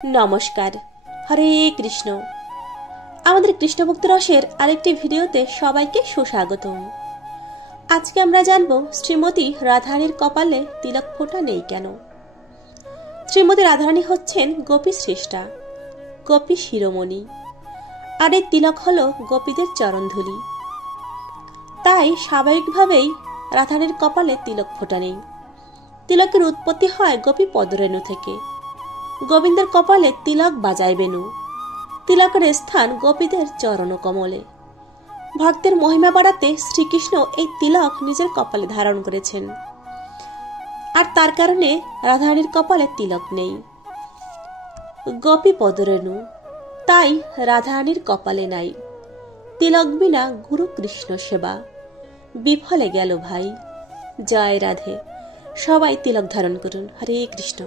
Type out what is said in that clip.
नमस्कार हरे कृष्ण आमादेर कृष्ण भक्त रसेर आरेकटी भिडियोते सबाइके सुस्वागतम। आज के आमरा जानबो श्रीमती राधारानीर कपाले तिलक फोटा नेই केन। श्रीमती राधारानी हच्छेन गोपी श्रेष्ठा, गोपी शिरोमणि और এই तिलक हलो गोपीदेर चरणधुली। ताई स्वाभाविकभावेই राधारानीर कपाले तिलक फोटा नेই। तिलकेर उत्पत्ति हय गोपी पदरेणु थेके। गोविंदर कपाले तिलक बाजाय बेनु। तिलकेर स्थान गोपीदेर चरण कमले। भक्तेर महिमा बाड़ाते श्रीकृष्ण এই तिलक निजेर कपाले धारण करेছেন আর তার কারণে রাধারানীর কপালে তিলক নেই। গোপী পদরেণু, তাই রাধারানীর কপালে নাই তিলক বিনা গুরু কৃষ্ণ সেবা। বিফলে গেল ভাই। জয় রাধে। সবাই তিলক ধারণ করুন। হরে কৃষ্ণ।